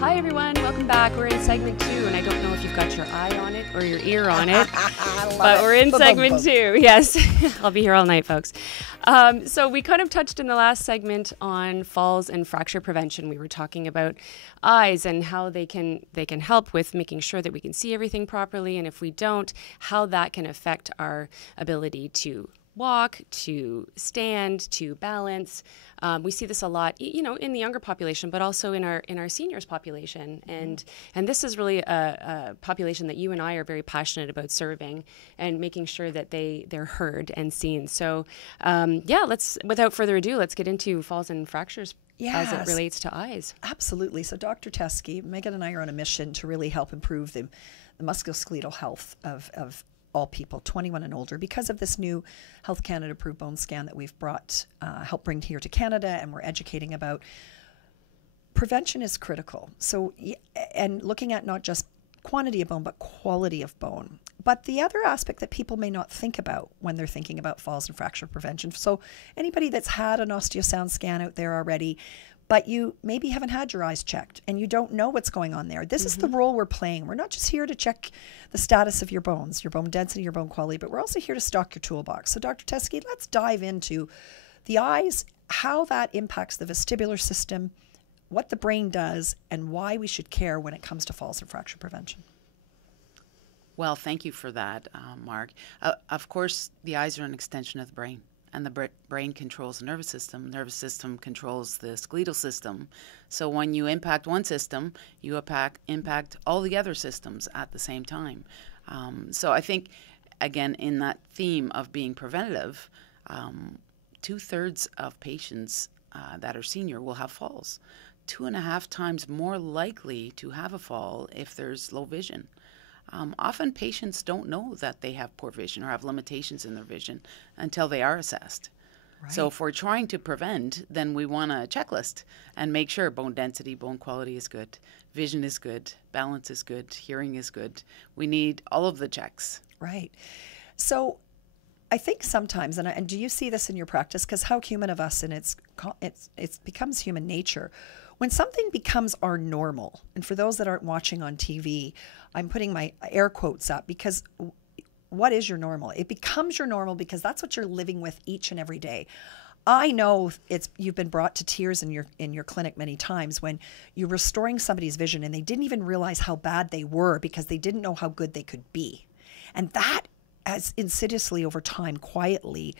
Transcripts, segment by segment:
Hi everyone, welcome back. We're in segment 2, and I don't know if you've got your eye on it or your ear on it, but we're in segment 2. Yes, I'll be here all night, folks. So we kind of touched in the last segment on falls and fracture prevention. We were talking about eyes and how they can help with making sure that we can see everything properly, and if we don't, how that can affect our ability to walk, to stand, to balance. We see this a lot, in the younger population, but also in our seniors population. And this is really a population that you and I are very passionate about serving and making sure that they're heard and seen. So, without further ado, let's get into falls and fractures. Yes. As it relates to eyes. Absolutely. So Dr. Teske, Megan and I are on a mission to really help improve the musculoskeletal health of all people 21 and older because of this new Health Canada approved bone scan that we've helped bring here to Canada, and we're educating about. Prevention is critical. So, and looking at not just quantity of bone, but quality of bone. But the other aspect that people may not think about when they're thinking about falls and fracture prevention. So anybody that's had an osteosound scan out there already, but you maybe haven't had your eyes checked and you don't know what's going on there. This is the role we're playing. We're not just here to check the status of your bones, your bone density, your bone quality, but we're also here to stock your toolbox. So Dr. Teske, let's dive into the eyes, how that impacts the vestibular system, what the brain does, and why we should care when it comes to falls and fracture prevention. Well, thank you for that, Mark. Of course, the eyes are an extension of the brain. And the brain controls the nervous system controls the skeletal system. So when you impact one system, you impact all the other systems at the same time. So I think, again, in that theme of being preventative, 2/3 of patients that are senior will have falls. 2.5 times more likely to have a fall if there's low vision. Often patients don't know that they have poor vision or have limitations in their vision until they are assessed. Right. So if we're trying to prevent, then we want a checklist and make sure bone density, bone quality is good, vision is good, balance is good, hearing is good. We need all of the checks. Right. So I think sometimes, and do you see this in your practice? Because how human of us, and it becomes human nature. When something becomes our normal, and for those that aren't watching on TV, I'm putting my air quotes up because what is your normal? It becomes your normal because that's what you're living with each and every day. I know you've been brought to tears in your clinic many times when you're restoring somebody's vision and they didn't even realize how bad they were because they didn't know how good they could be. And that has insidiously over time quietly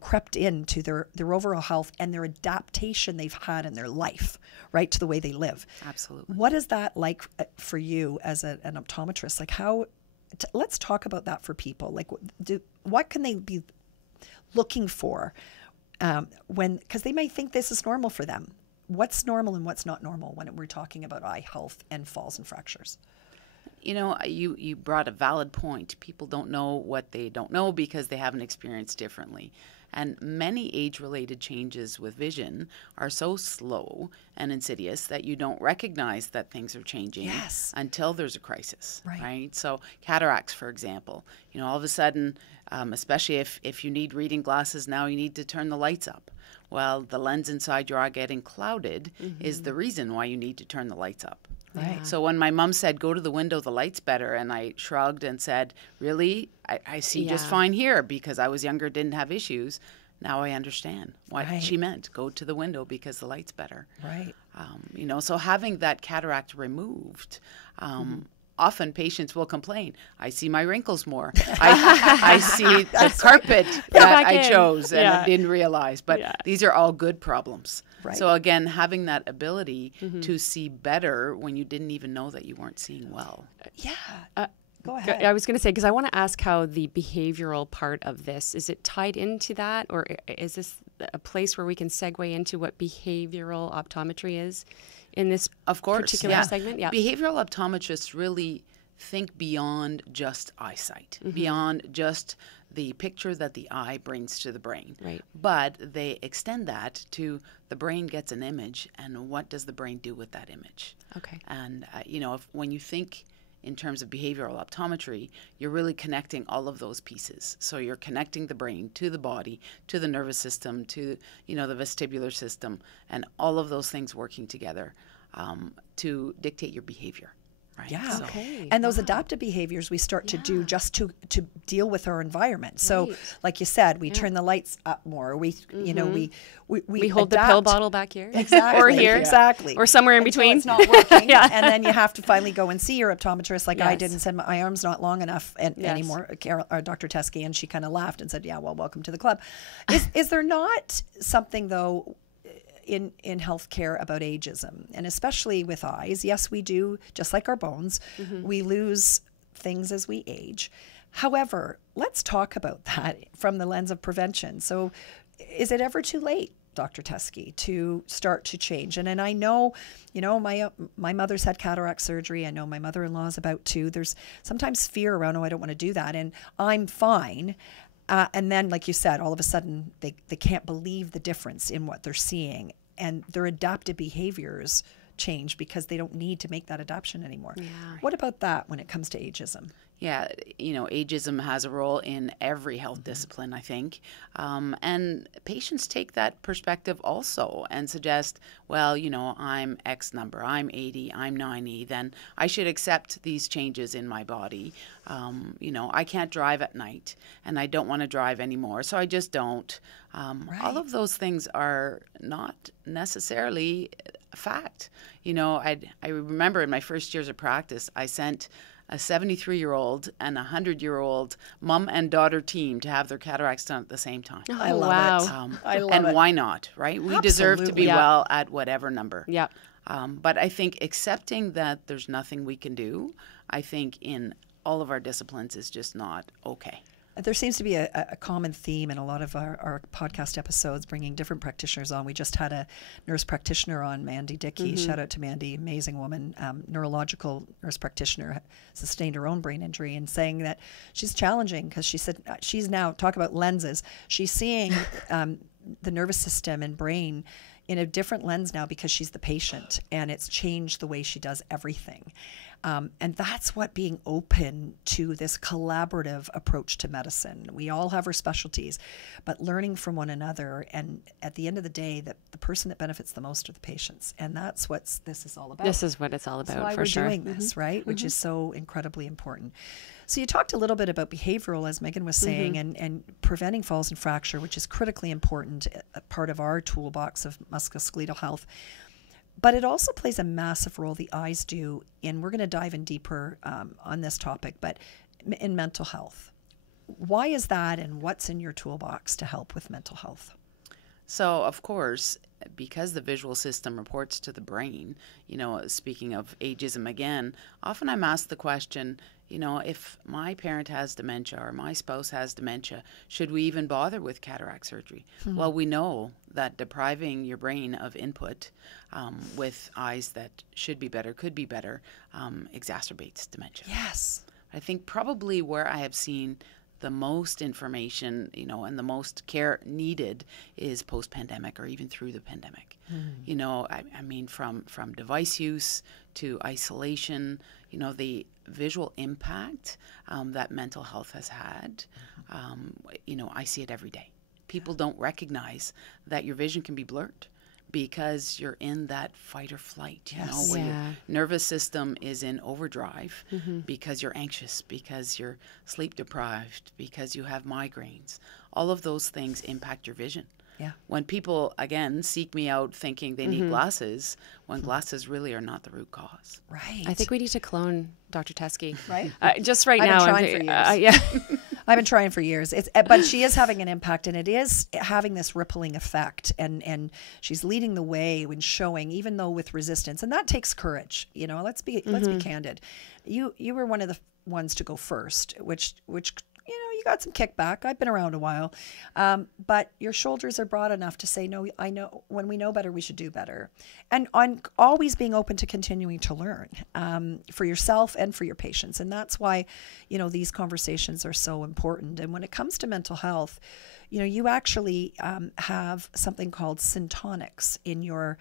crept into their overall health and their adaptation they've had in their life, right, to the way they live. Absolutely. What is that like for you as an optometrist? Like let's talk about that for people. Like what can they be looking for because they may think this is normal for them. What's normal and what's not normal when we're talking about eye health and falls and fractures? You brought a valid point. People don't know what they don't know because they haven't experienced differently. And many age-related changes with vision are so slow and insidious that you don't recognize that things are changing until there's a crisis, right? So cataracts, for example, all of a sudden, especially if you need reading glasses now, you need to turn the lights up. Well, the lens inside your eye getting clouded is the reason why you need to turn the lights up. Right. So when my mom said, go to the window, the light's better, and I shrugged and said, really? I see just fine here because I was younger, didn't have issues. Now I understand what she meant. Go to the window because the light's better. Right. So having that cataract removed, often patients will complain, I see my wrinkles more. I see the carpet that I chose and I didn't realize. But these are all good problems. Right. So again, having that ability to see better when you didn't even know that you weren't seeing well. Go ahead. I was going to say, because I want to ask how the behavioral part of this, is it tied into that? Or is this a place where we can segue into what behavioral optometry is in this particular segment? Yeah. Behavioral optometrists really think beyond just eyesight, beyond just the picture that the eye brings to the brain. Right. But they extend that to the brain gets an image, and what does the brain do with that image? Okay. And, when you think in terms of behavioral optometry, you're really connecting all of those pieces. So you're connecting the brain to the body, to the nervous system, to, the vestibular system, and all of those things working together. to dictate your behavior. Right? Yeah. So, Okay. And those adaptive behaviors we start to do just to deal with our environment. So, Right. like you said, we turn the lights up more. We, you know, we hold the adapt. pill bottle back here. Exactly. Or here. Exactly. Or somewhere in Until between. it's not working. Yeah. And then you have to finally go and see your optometrist like I Yes. did and said, my arm's not long enough Yes. anymore, Dr. Teske. And she kind of laughed and said, yeah, well, welcome to the club. Is there not something, though, in healthcare about ageism, and especially with eyes? Yes, we do, just like our bones, we lose things as we age. However, let's talk about that from the lens of prevention. So is it ever too late, Dr. Teske, to start to change? And I know, you know, my mother's had cataract surgery. I know my mother-in-law's about to. There's sometimes fear around, oh, I don't want to do that, and I'm fine. And then, like you said, all of a sudden they can't believe the difference in what they're seeing, and their adaptive behaviors change because they don't need to make that adaptation anymore. Yeah. What about that when it comes to ageism? Yeah, you know, ageism has a role in every health discipline, I think. And patients take that perspective also and suggest, well, you know, I'm X number, I'm 80, I'm 90, then I should accept these changes in my body. You know, I can't drive at night and I don't want to drive anymore, so I just don't. All of those things are not necessarily a fact. You know, I remember in my first years of practice, I sent a 73-year-old and a 100-year-old mom and daughter team to have their cataracts done at the same time. I love wow. it. I love and it. why not, right? We deserve to be Absolutely. Yeah. well at whatever number. Yeah. But I think accepting that there's nothing we can do, I think in all of our disciplines is just not okay. There seems to be a common theme in a lot of our podcast episodes, bringing different practitioners on. We just had a nurse practitioner on, Mandy Dickey. Shout out to Mandy, amazing woman, neurological nurse practitioner, sustained her own brain injury, and saying that she's challenging because she said she's now, talk about lenses, she's seeing the nervous system and brain in a different lens now because she's the patient, and it's changed the way she does everything. And that's what being open to this collaborative approach to medicine. We all have our specialties, but learning from one another. And at the end of the day, the person that benefits the most are the patients. And that's what this is all about. This is what it's all about, That's why for we're sure. doing this, right? Which is so incredibly important. So you talked a little bit about behavioral, as Megan was saying, and preventing falls and fracture, which is critically important, a part of our toolbox of musculoskeletal health. But it also plays a massive role, the eyes do, and we're going to dive in deeper on this topic, but in mental health. Why is that, and what's in your toolbox to help with mental health? So, of course, because the visual system reports to the brain, you know, speaking of ageism again, often I'm asked the question, you know, if my parent has dementia or my spouse has dementia, should we even bother with cataract surgery? Well, we know that depriving your brain of input with eyes that should be better, could be better, exacerbates dementia. Yes. I think probably where I have seen the most information, you know, and the most care needed is post-pandemic or even through the pandemic. You know, I mean, from device use to isolation, you know, the visual impact that mental health has had, you know, I see it every day. People don't recognize that your vision can be blurred because you're in that fight or flight, you know, where your nervous system is in overdrive because you're anxious, because you're sleep deprived, because you have migraines. All of those things impact your vision. Yeah. When people, again, seek me out thinking they need glasses, when glasses really are not the root cause. Right. I think we need to clone Dr. Teske. Right. Just right I've now. been trying for years. Yeah. I've been trying for years. But she is having an impact, and it is having this rippling effect. And she's leading the way when showing, even though with resistance, and that takes courage. You know, let's be candid. You were one of the ones to go first, which you know, you got some kickback. I've been around a while, but your shoulders are broad enough to say, no, I know when we know better, we should do better, and on always being open to continuing to learn for yourself and for your patients. And that's why, you know, these conversations are so important. And when it comes to mental health, you know, you actually have something called syntonics in your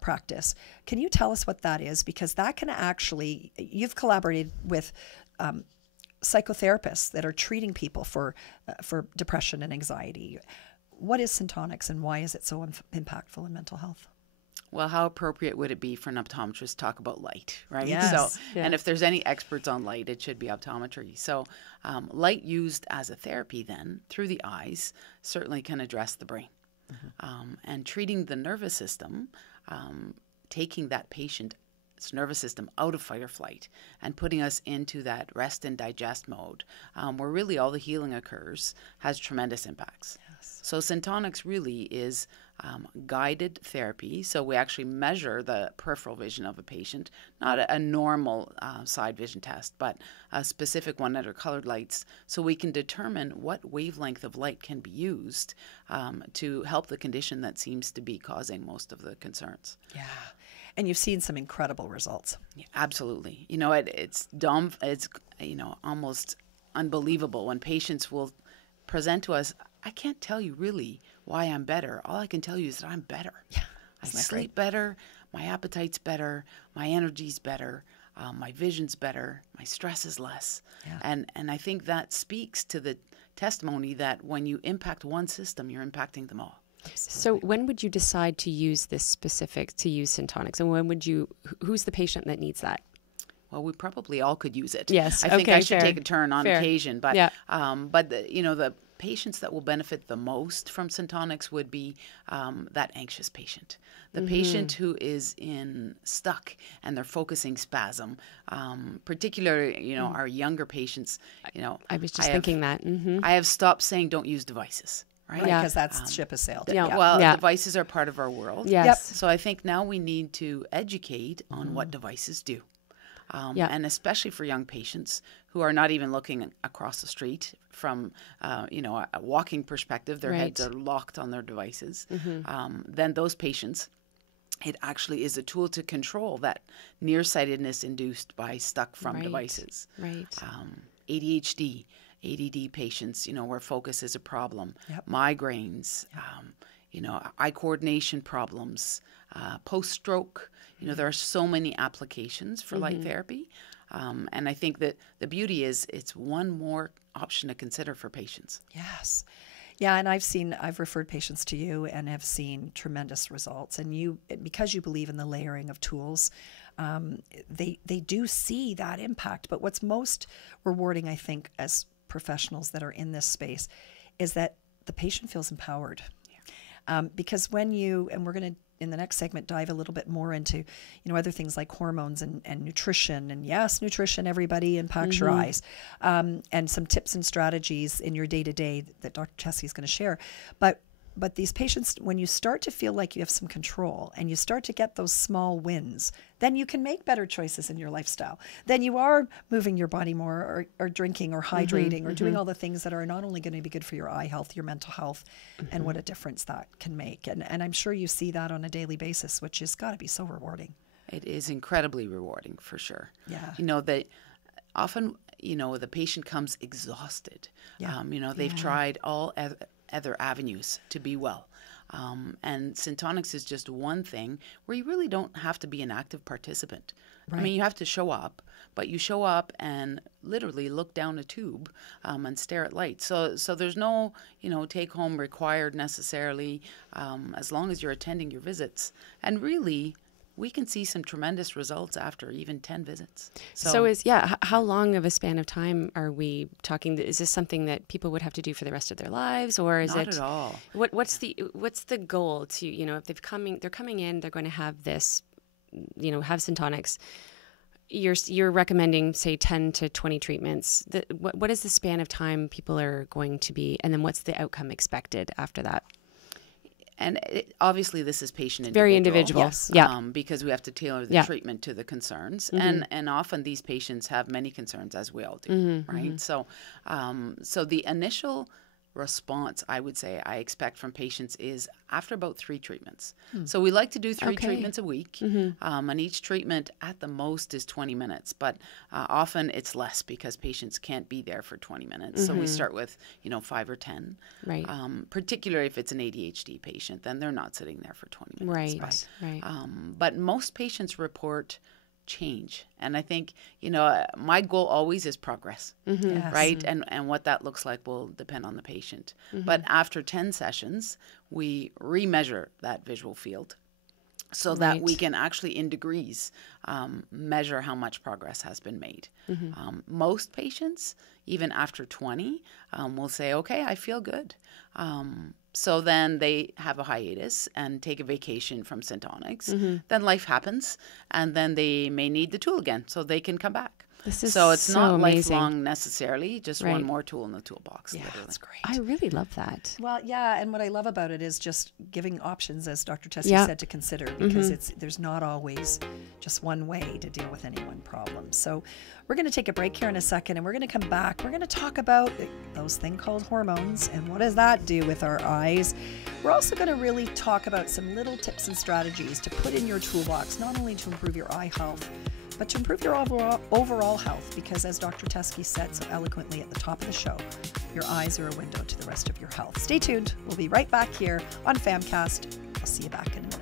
practice. Can you tell us what that is? Because that can actually, you've collaborated with psychotherapists that are treating people for depression and anxiety. What is syntonics, and why is it so impactful in mental health? Well, how appropriate would it be for an optometrist to talk about light, right? Yes. So, and if there's any experts on light, it should be optometry. So, light used as a therapy then through the eyes certainly can address the brain. And treating the nervous system, taking that patient's nervous system out of fight or flight and putting us into that rest and digest mode, where really all the healing occurs, has tremendous impacts. Yes. So Syntonics really is guided therapy. So we actually measure the peripheral vision of a patient, not a normal side vision test, but a specific one under colored lights, so we can determine what wavelength of light can be used to help the condition that seems to be causing most of the concerns. Yeah. And you've seen some incredible results. Yeah, absolutely. You know, it's dumb. It's, you know, almost unbelievable when patients will present to us, I can't tell you really why I'm better. All I can tell you is that I'm better. Yeah. I sleep better. My appetite's better. My energy's better. My vision's better. My stress is less. Yeah. And I think that speaks to the testimony that when you impact one system, you're impacting them all. So when would you decide to use Syntonics? And when would you, who's the patient that needs that? Well, we probably all could use it. Yes. I think okay, I should fair. take a turn on Fair. occasion, but Yeah. You know, the patients that will benefit the most from Syntonics would be that anxious patient, the patient who is stuck and they're focusing spasm. Particularly, you know, our younger patients. You know, I was just thinking that. I have stopped saying don't use devices. Right? Yeah. Because that's ship has sailed. Yeah. Well, Yeah. devices are part of our world. Yes. Yep. So I think now we need to educate on what devices do. And especially for young patients who are not even looking across the street from, you know, a walking perspective, their heads are locked on their devices. Then those patients, it actually is a tool to control that nearsightedness induced by stuck from devices. Right. ADHD, ADD patients, you know, where focus is a problem. Yep. Migraines, you know, eye coordination problems, post-stroke. You know, there are so many applications for light therapy. And I think that the beauty is it's one more option to consider for patients. Yes. Yeah, and I've referred patients to you and have seen tremendous results. And you, because you believe in the layering of tools, they do see that impact. But what's most rewarding, I think, as professionals that are in this space, is that the patient feels empowered. Because when you, and we're going to, in the next segment, dive a little bit more into, you know, other things like hormones and nutrition. And yes, nutrition, everybody impacts your eyes. And some tips and strategies in your day-to-day that Dr. Teske is going to share. But these patients, when you start to feel like you have some control and you start to get those small wins, then you can make better choices in your lifestyle. Then you are moving your body more or drinking or hydrating or doing all the things that are not only going to be good for your eye health, your mental health, and what a difference that can make. And I'm sure you see that on a daily basis, which has got to be so rewarding. It is incredibly rewarding for sure. Yeah. You know, that often, you know, the patient comes exhausted. Yeah. You know, they've tried all other avenues to be well. And Syntonics is just one thing where you really don't have to be an active participant. Right. I mean, you have to show up, but you show up and literally look down a tube and stare at light. So there's no, you know, take home required necessarily, as long as you're attending your visits. And really, we can see some tremendous results after even 10 visits. So how long of a span of time are we talking? Is this something that people would have to do for the rest of their lives, or is Not at all. What's the goal to, you know, if they're coming in, they're going to have this, you know, have Syntonics. You're recommending, say, 10 to 20 treatments. What is the span of time people are going to be, and then what's the outcome expected after that? And obviously, this is patient individual. Very individual. Yes. Yeah. Because we have to tailor the treatment to the concerns, and often these patients have many concerns, as we all do, right? So the initial response, I would say, I expect from patients is after about 3 treatments. So we like to do 3 treatments a week, and each treatment at the most is 20 minutes, but often it's less because patients can't be there for 20 minutes. So we start with, you know, 5 or 10. Right. Particularly if it's an ADHD patient, then they're not sitting there for 20 minutes. Right. But most patients report change. And I think, you know, my goal always is progress, Yes. right? And what that looks like will depend on the patient. But after 10 sessions, we remeasure that visual field. so that we can actually in degrees measure how much progress has been made. Most patients, even after 20, will say, okay, I feel good. So then they have a hiatus and take a vacation from Syntonics. Then life happens, and then they may need the tool again, so they can come back. So it's not amazing. Lifelong necessarily, just one more tool in the toolbox. Yeah, literally. that's great. I really love that. Well, yeah, and what I love about it is just giving options, as Dr. Teske said, to consider, because there's not always just one way to deal with any one problem. So we're going to take a break here in a second, and we're going to come back. We're going to talk about those thing called hormones and what does that do with our eyes. We're also going to really talk about some little tips and strategies to put in your toolbox, not only to improve your eye health, but to improve your overall health, because as Dr. Teske said so eloquently at the top of the show, your eyes are a window to the rest of your health. Stay tuned. We'll be right back here on PHAMCAST. I'll see you back in a minute.